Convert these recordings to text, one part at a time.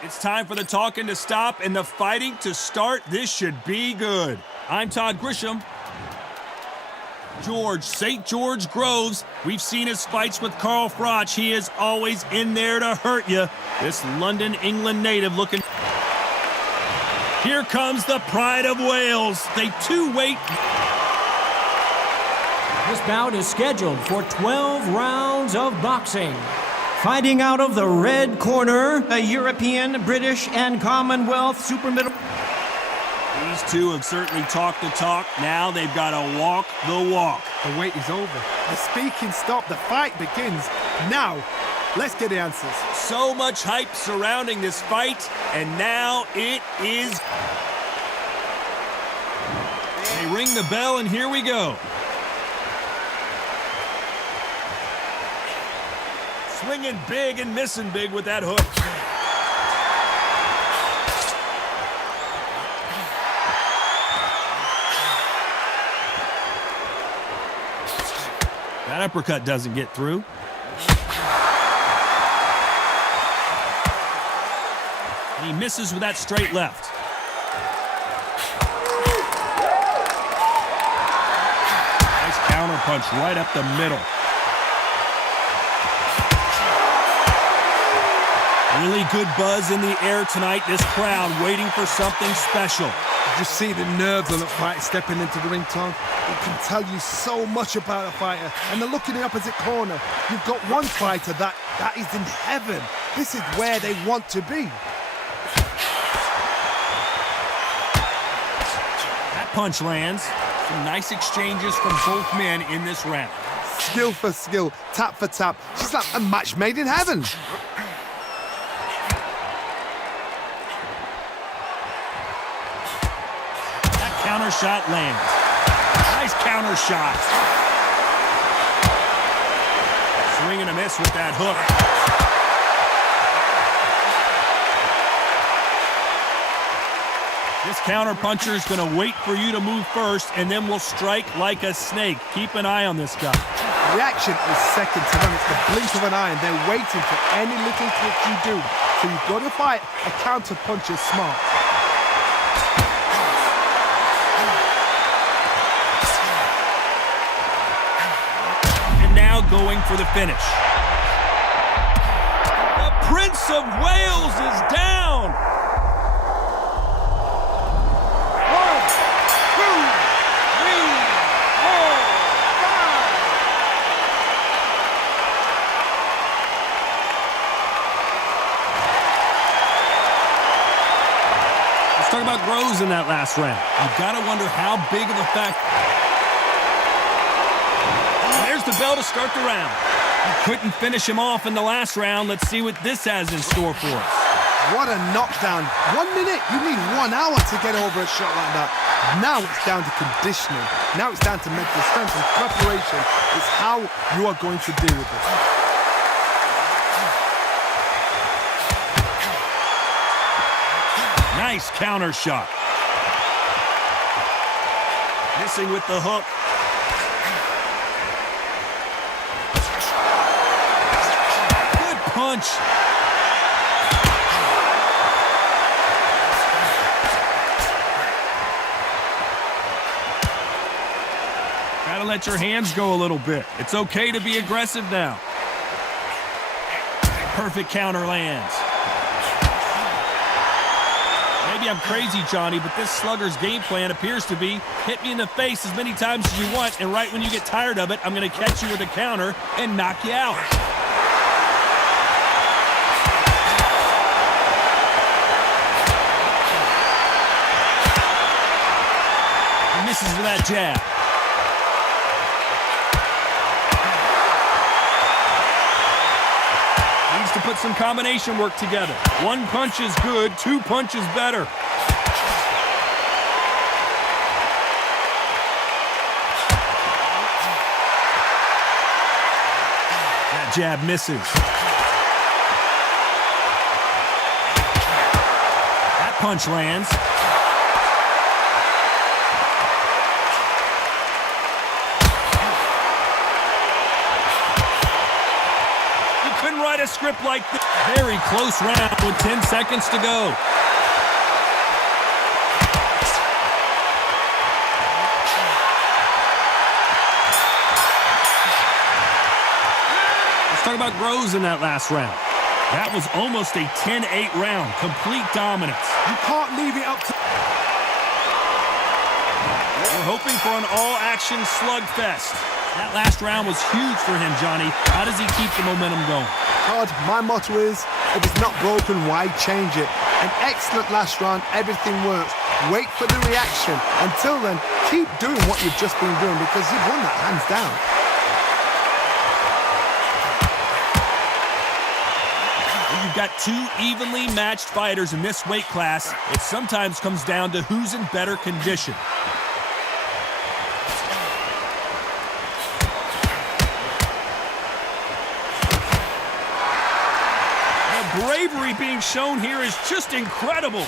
It's time for the talking to stop and the fighting to start. This should be good. I'm Todd Grisham. George, St. George Groves. We've seen his fights with Carl Froch. He is always in there to hurt you. This London, England native looking. Here comes the pride of Wales. They two-weight. This bout is scheduled for 12 rounds of boxing. Fighting out of the red corner, a European, British, and Commonwealth super middle. These two have certainly talked the talk. Now they've got to walk the walk. The wait is over. The speaking stopped. The fight begins. Now, let's get the answers. So much hype surrounding this fight, and now it is. They ring the bell, and here we go. Swinging big and missing big with that hook. That uppercut doesn't get through. And he misses with that straight left. Nice counter punch right up the middle. Really good buzz in the air tonight. This crowd waiting for something special. You just see the nerves on the fight stepping into the ring, Tom. It can tell you so much about a fighter. And the look in the opposite corner. You've got one fighter that is in heaven. This is where they want to be. That punch lands. Some nice exchanges from both men in this round. Skill for skill, tap for tap. Just like a match made in heaven. Counter shot lands. Nice counter shot. Swing and a miss with that hook. This counter puncher is going to wait for you to move first, and then will strike like a snake. Keep an eye on this guy. Reaction is second to none. It's the blink of an eye, and they're waiting for any little trick you do. So you've got to fight a counter puncher smart. Going for the finish. The Prince of Wales is down. 1, 2, 3, 4, 5. Let's talk about Groves in that last round. You've got to wonder how big of a factor. The bell to start the round. You couldn't finish him off in the last round. Let's see what this has in store for us. What a knockdown. 1 minute, you need 1 hour to get over a shot like that. Now it's down to conditioning. Now it's down to mental strength and preparation. It's how you are going to deal with it. Nice counter shot. Missing with the hook. Punch. Gotta let your hands go a little bit. It's okay to be aggressive now. Perfect counter lands. Maybe I'm crazy, Johnny, but this slugger's game plan appears to be hit me in the face as many times as you want, and right when you get tired of it, I'm gonna catch you with a counter and knock you out. Misses with that jab. Needs to put some combination work together. 1 punch is good, 2 punches better. That jab misses. That punch lands. can write a script like this. Very close round with 10 seconds to go. Let's talk about Groves in that last round. That was almost a 10-8 round. Complete dominance. You can't leave it up to... We're hoping for an all-action slugfest. That last round was huge for him, Johnny. How does he keep the momentum going? Todd, my motto is, if it's not broken, why change it? An excellent last round, everything works. Wait for the reaction. Until then, keep doing what you've just been doing because you've won that hands down. You've got two evenly matched fighters in this weight class. It sometimes comes down to who's in better condition. The bravery being shown here is just incredible.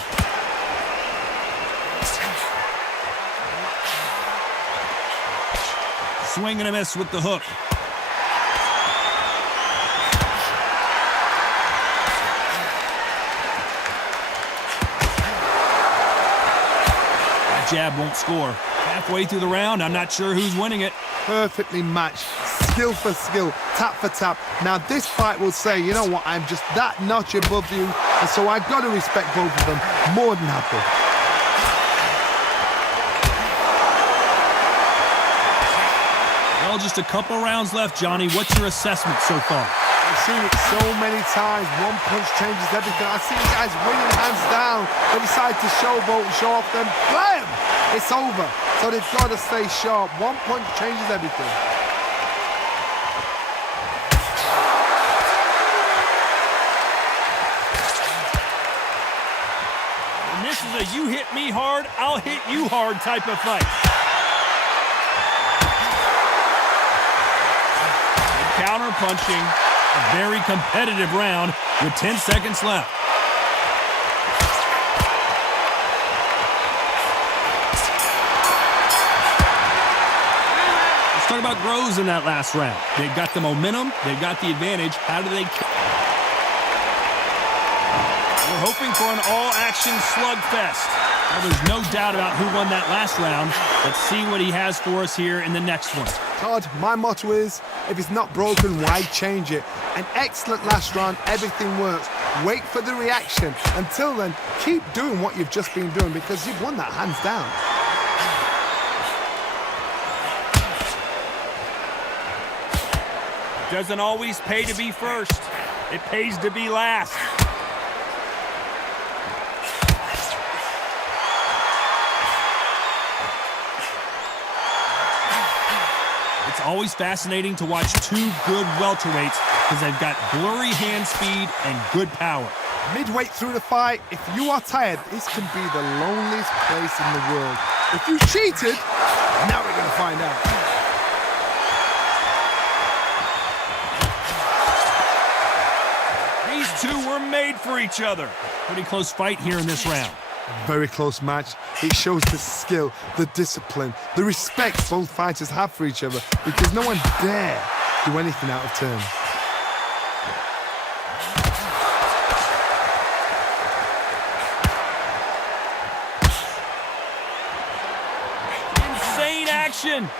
Swing and a miss with the hook. Jab won't score. Halfway through the round, I'm not sure who's winning it. Perfectly matched, skill for skill, tap for tap. Now this fight will say, you know what, I'm just that notch above you, and so I've got to respect both of them more than happy. Well, just a couple rounds left, Johnny. What's your assessment so far? I've seen it so many times. One punch changes everything. I've seen guys winning hands down. They decide to showboat and show off them. Blam! It's over. So they've got to stay sharp. One punch changes everything. And this is a you hit me hard, I'll hit you hard type of fight. Counter punching. A very competitive round with 10 seconds left. Let's talk about Groves in that last round. They've got the momentum. They've got the advantage. How do they... We're hoping for an all-action slugfest. Well, there's no doubt about who won that last round. Let's see what he has for us here in the next one. Todd, my motto is, if it's not broken, why change it? An excellent last round, everything works. Wait for the reaction. Until then, keep doing what you've just been doing because you've won that hands down. Doesn't always pay to be first. It pays to be last. It's always fascinating to watch two good welterweights because they've got blurry hand speed and good power. Midway through the fight, if you are tired, this can be the loneliest place in the world. If you cheated, now we're going to find out. These two were made for each other. Pretty close fight here in this round. A very close match. It shows the skill, the discipline, the respect both fighters have for each other because no one dare do anything out of turn. Insane action.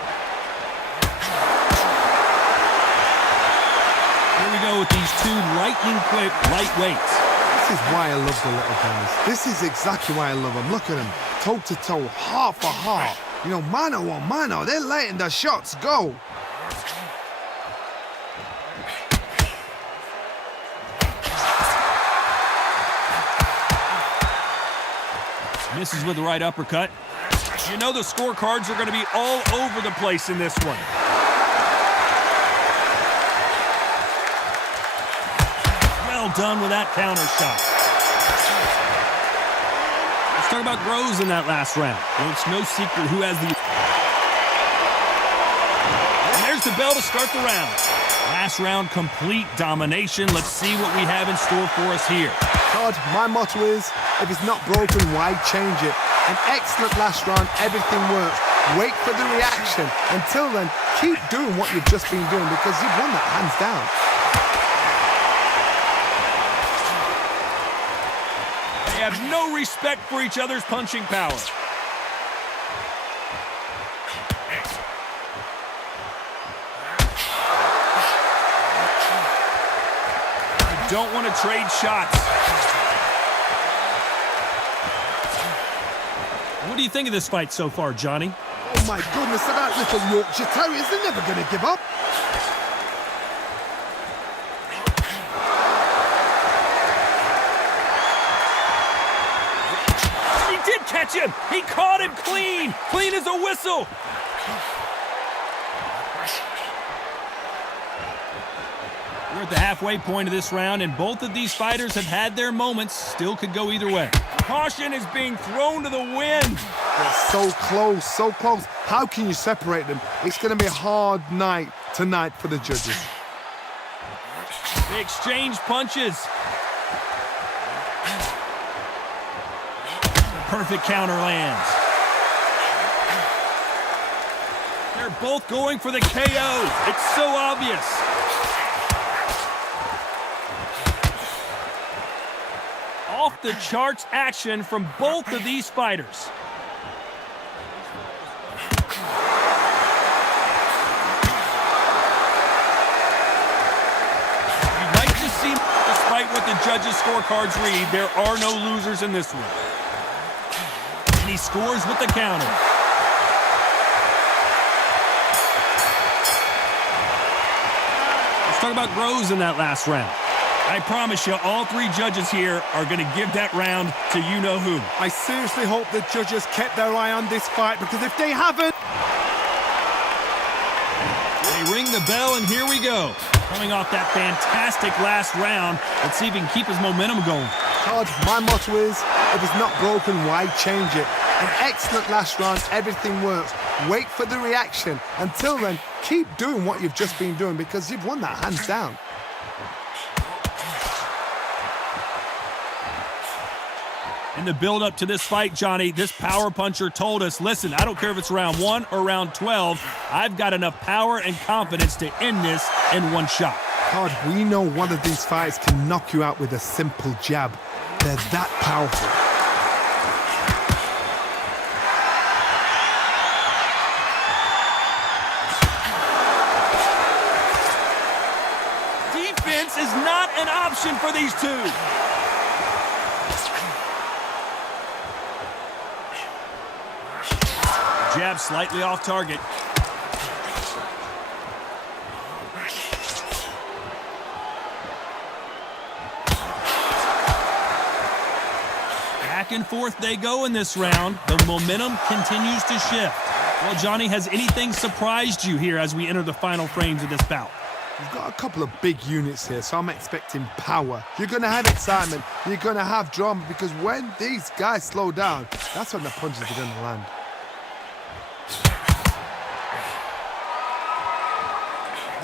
Here we go with these two lightning-quick lightweights. This is why I love the little guys. This is exactly why I love them. Look at them, toe-to-toe, heart for heart. You know, mano a mano, they're letting the shots go. Misses with the right uppercut. You know the scorecards are going to be all over the place in this one. Well done with that counter shot. Let's talk about Groves in that last round. Well, it's no secret who has the... And there's the bell to start the round. Last round, complete domination. Let's see what we have in store for us here. Todd, my motto is, if it's not broken, why change it? An excellent last round, everything works. Wait for the reaction. Until then, keep doing what you've just been doing because you've won that hands down. have no respect for each other's punching power. I don't want to trade shots. What do you think of this fight so far, Johnny? Oh my goodness, that little Yorkshire Terriers, they're never going to give up. He did catch him! He caught him clean! Clean as a whistle! We're at the halfway point of this round, and both of these fighters have had their moments. Still could go either way. Caution is being thrown to the wind. They're so close, so close. How can you separate them? It's going to be a hard night tonight for the judges. They exchange punches. The perfect counter lands. They're both going for the KO. It's so obvious. Off the charts action from both of these fighters. You'd like to see, despite what the judges' scorecards read, there are no losers in this one. And he scores with the counter. Let's talk about Groves in that last round. I promise you, all three judges here are going to give that round to you-know-who. I seriously hope the judges kept their eye on this fight, because if they haven't... They ring the bell, and here we go. Coming off that fantastic last round, let's see if he can keep his momentum going. Todd, my motto is, if it's not broken, why change it? An excellent last round, everything works. Wait for the reaction. Until then, keep doing what you've just been doing, because you've won that hands down. In the build-up to this fight, Johnny, this power puncher told us, listen, I don't care if it's round 1 or round 12, I've got enough power and confidence to end this in one shot. Todd, we know one of these fighters can knock you out with a simple jab. They're that powerful. Defense is not an option for these two. Jab slightly off target. Back and forth they go in this round. The momentum continues to shift. Well, Johnny, has anything surprised you here as we enter the final frames of this bout? You've got a couple of big units here, so I'm expecting power. You're going to have excitement. You're going to have drama, because when these guys slow down, that's when the punches are going to land.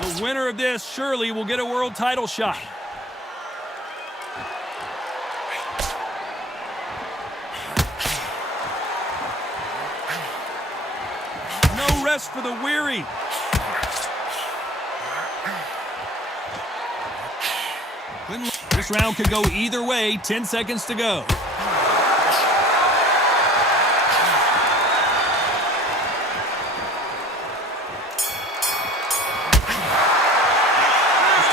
The winner of this surely will get a world title shot. No rest for the weary. This round could go either way. 10 seconds to go.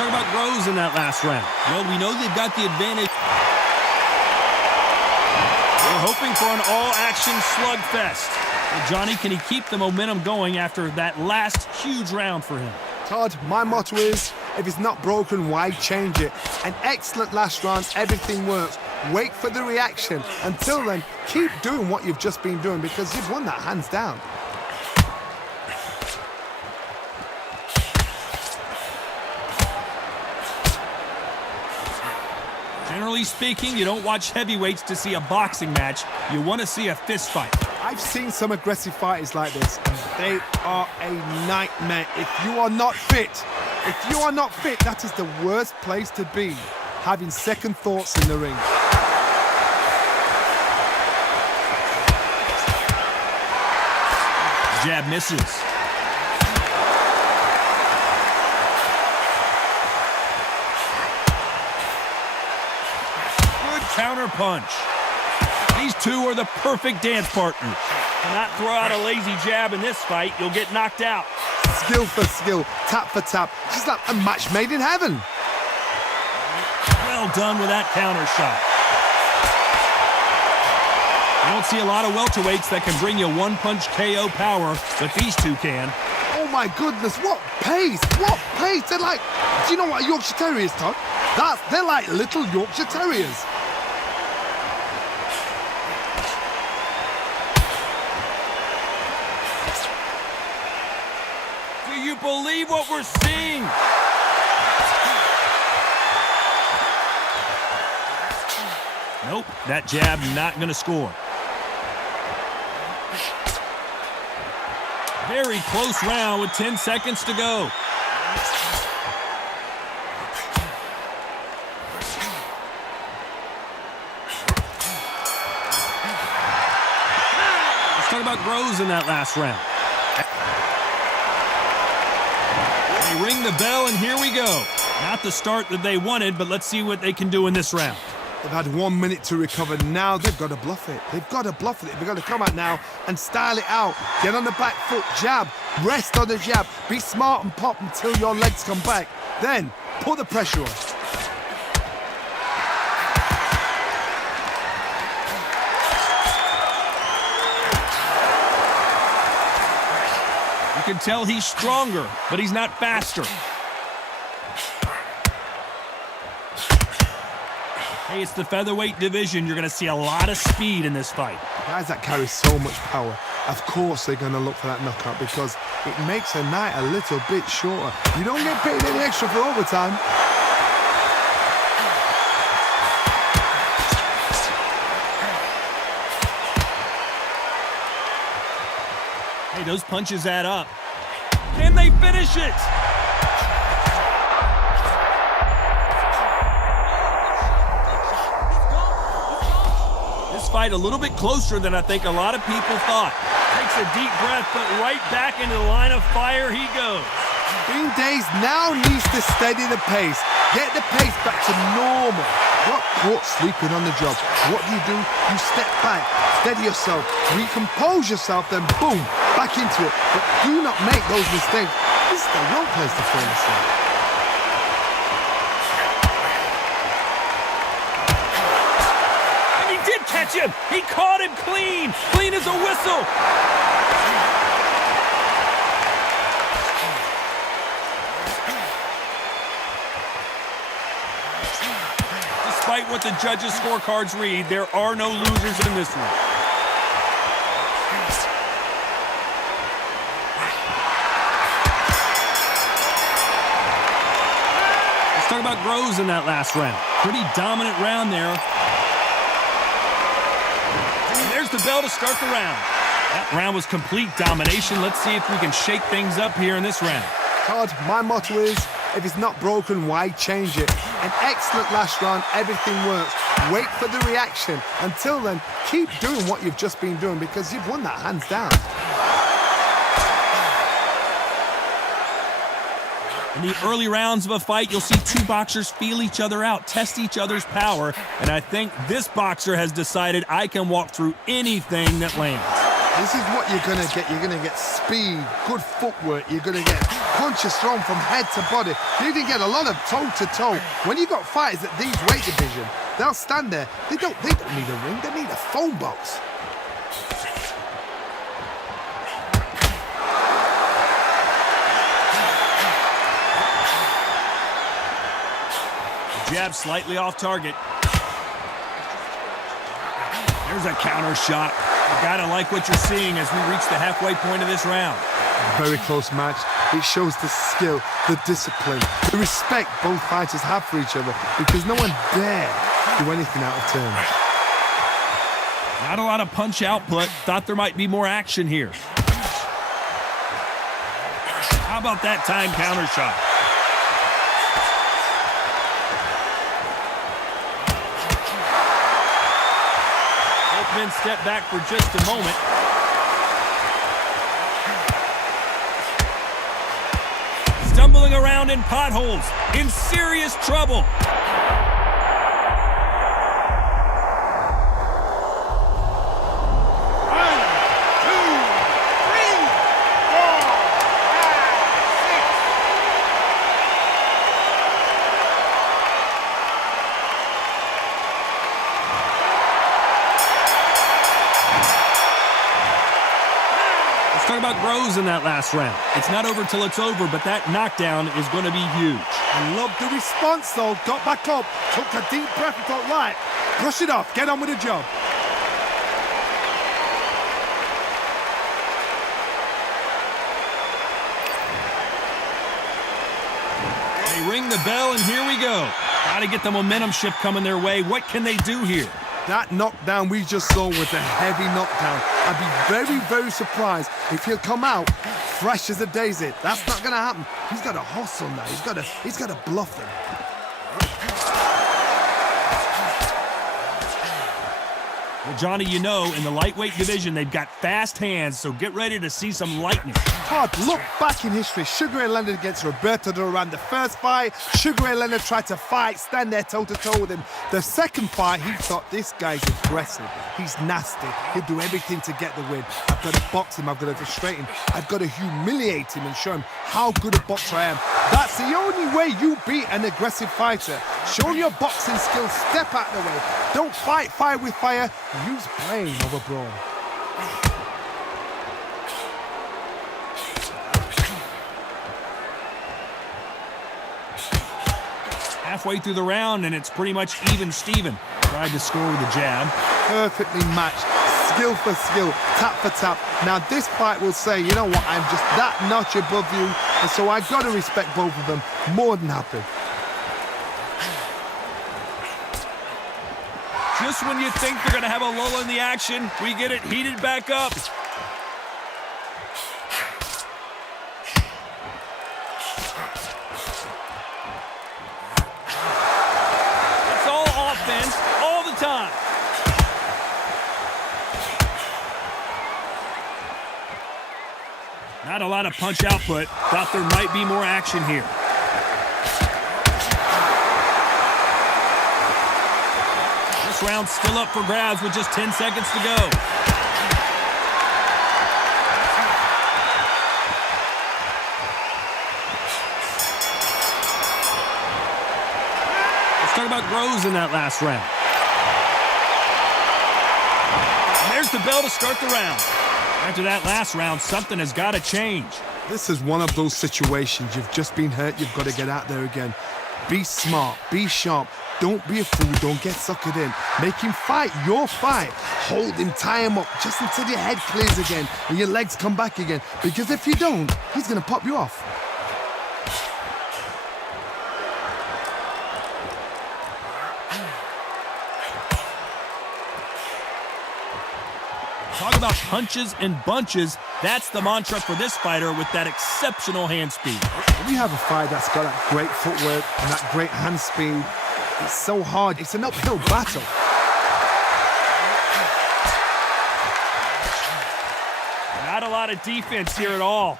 About Groves in that last round. Well, we know they've got the advantage. We're hoping for an all-action slugfest. Well, Johnny, can he keep the momentum going after that last huge round for him? Todd, my motto is, if it's not broken, why change it? An excellent last round, everything works. Wait for the reaction. Until then, keep doing what you've just been doing, because you've won that hands down. Generally speaking, you don't watch heavyweights to see a boxing match. You want to see a fist fight. I've seen some aggressive fighters like this, and they are a nightmare. If you are not fit, that is the worst place to be, having second thoughts in the ring. Jab misses. Counter punch. These two are the perfect dance partners. Cannot throw out a lazy jab in this fight. You'll get knocked out. Skill for skill, tap for tap. Just like a match made in heaven. Well done with that counter shot. You don't see a lot of welterweights that can bring you one-punch KO power, but these two can. Oh my goodness, what pace, what pace. They're like, do you know what a Yorkshire Terrier is, Todd? They're like little Yorkshire Terriers. Do you believe what we're seeing? Nope, that jab not going to score. Very close round with 10 seconds to go. Let's talk about Groves in that last round. They ring the bell, and here we go. Not the start that they wanted, but let's see what they can do in this round. They've had 1 minute to recover. Now they've got to bluff it. They've got to bluff it. They've got to come out now and style it out. Get on the back foot, jab, rest on the jab. Be smart and pop until your legs come back. Then put the pressure on. You can tell he's stronger, but he's not faster. Hey, it's the featherweight division. You're going to see a lot of speed in this fight. Guys that carry so much power, of course they're going to look for that knockout because it makes a night a little bit shorter. You don't get paid any extra for overtime. Hey, those punches add up. Can they finish it? Fight a little bit closer than I think a lot of people thought. Takes a deep breath, but right back into the line of fire he goes. Bean Days now needs to steady the pace. Get the pace back to normal. Got caught sleeping on the job. What do? You step back, steady yourself, recompose yourself, then boom, back into it. But do not make those mistakes. This is the wrong place to fall asleep. Catch him! He caught him clean! Clean as a whistle! Despite what the judges' scorecards read, there are no losers in this one. Let's talk about Groves in that last round. Pretty dominant round there. The bell to start the round. That round was complete domination. Let's see if we can shake things up here in this round. Todd, my motto is, if it's not broken, why change it? An excellent last round, everything works. Wait for the reaction. Until then, keep doing what you've just been doing because you've won that hands down. In the early rounds of a fight, you'll see two boxers feel each other out, test each other's power, and I think this boxer has decided I can walk through anything that lands. This is what you're going to get. You're going to get speed, good footwork. You're going to get punches thrown from head to body. You're going to get a lot of toe-to-toe. When you've got fighters at these weight division, they'll stand there. They don't need a ring. They need a phone box. Jab slightly off target. There's a counter shot. You gotta like what you're seeing as we reach the halfway point of this round. Very close match. It shows the skill, the discipline, the respect both fighters have for each other because no one dare do anything out of turn. Not a lot of punch output. Thought there might be more action here. How about that time counter shot? Men step back for just a moment. Stumbling around in potholes, in serious trouble. grows in that last round. It's not over till it's over, but that knockdown is going to be huge. I love the response, though. Got back up, took a deep breath and thought, right, brush it off, get on with the job. They ring the bell, and here we go. Got to get the momentum shift coming their way. What can they do here? That knockdown we just saw was a heavy knockdown. I'd be very, very surprised if he'll come out fresh as a daisy. That's not going to happen. He's got to hustle now. He's got to bluff them. Well, Johnny, you know, in the lightweight division, they've got fast hands, so get ready to see some lightning. Todd, look back in history. Sugar Ray Leonard against Roberto Duran. The first fight, Sugar Ray Leonard tried to fight, stand there toe-to-toe with him. The second fight, he thought, this guy's aggressive. He's nasty. He'll do everything to get the win. I've got to box him. I've got to frustrate him. I've got to humiliate him and show him how good a boxer I am. That's the only way you beat an aggressive fighter. Show your boxing skills. Step out of the way. Don't fight fire with fire. Use brain over brawn. Halfway through the round, and it's pretty much even Steven. Tried to score with a jab. Perfectly matched. Skill for skill, tap for tap. Now this fight will say, you know what, I'm just that notch above you, and so I've got to respect both of them. More than happy. Just when you think they're going to have a lull in the action, we get it heated back up. It's all offense, all the time. Not a lot of punch output. Thought there might be more action here. This round's still up for grabs with just 10 seconds to go. Let's talk about Groves in that last round. And there's the bell to start the round. After that last round, something has got to change. This is one of those situations. You've just been hurt. You've got to get out there again. Be smart. Be sharp. Don't be a fool. Don't get suckered in. Make him fight your fight. Hold him, tie him up, just until your head clears again and your legs come back again. Because if you don't, he's going to pop you off. Talk about punches and bunches. That's the mantra for this fighter with that exceptional hand speed. When you have a fight that's got that great footwork and that great hand speed, it's so hard. It's an uphill battle. Not a lot of defense here at all.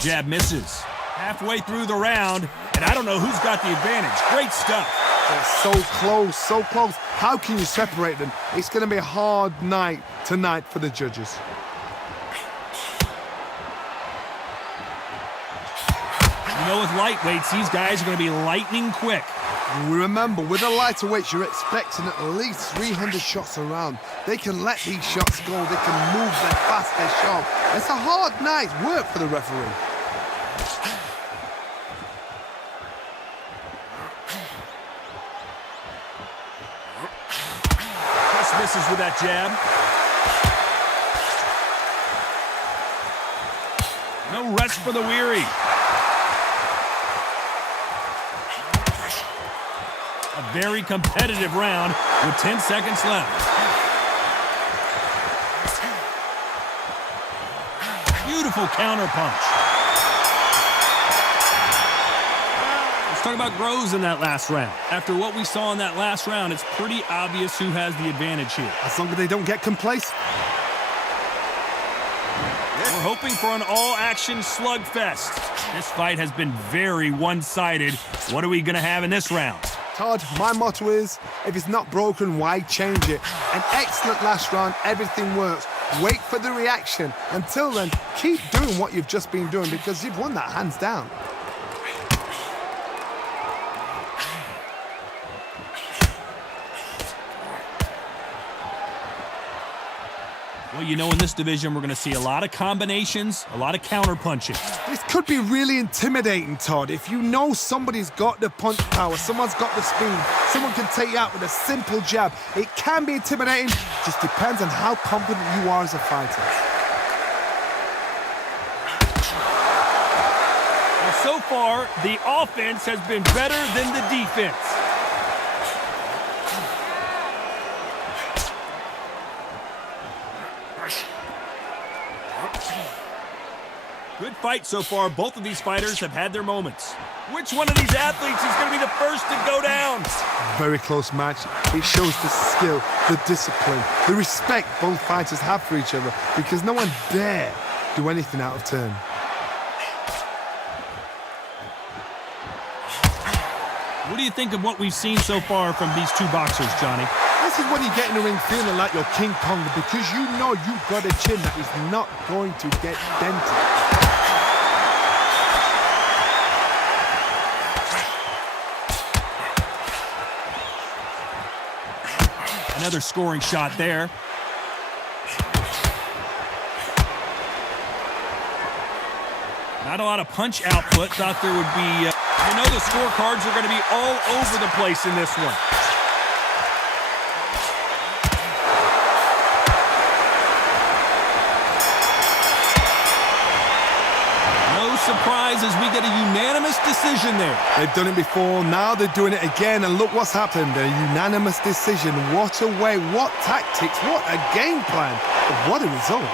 Jab misses. Halfway through the round, and I don't know who's got the advantage. Great stuff. They're so close, so close. How can you separate them? It's going to be a hard night tonight for the judges. You know, with lightweights, these guys are going to be lightning quick. Remember, with the lighter weights, you're expecting at least 300 shots around. They can let these shots go. They can move, they're fast, they're sharp. It's a hard night's work for the referee. Misses with that jab. No rest for the weary. A very competitive round with 10 seconds left. Beautiful counter punch. Let's talk about Groves in that last round. After what we saw in that last round, it's pretty obvious who has the advantage here. As long as they don't get complacent. We're hoping for an all-action slugfest. This fight has been very one-sided. What are we going to have in this round? Todd, my motto is, if it's not broken, why change it? An excellent last round, everything works. Wait for the reaction. Until then, keep doing what you've just been doing because you've won that hands down. Well, you know, in this division, we're going to see a lot of combinations, a lot of counter-punching. This could be really intimidating, Todd. If you know somebody's got the punch power, someone's got the speed, someone can take you out with a simple jab, it can be intimidating. Just depends on how confident you are as a fighter. Well, so far, the offense has been better than the defense. Good fight so far. Both of these fighters have had their moments. Which one of these athletes is going to be the first to go down? Very close match. It shows the skill, the discipline, the respect both fighters have for each other, because no one dare do anything out of turn. What do you think of what we've seen so far from these two boxers, Johnny? This is when you get in the ring feeling like you're King Kong, because you know you've got a chin that is not going to get dented. Another scoring shot there. Not a lot of punch output. Thought there would be... I know the scorecards are going to be all over the place in this one. No surprise as we get a unanimous decision there. They've done it before, now they're doing it again, and look what's happened. A unanimous decision. What a way, what tactics, what a game plan. What a result.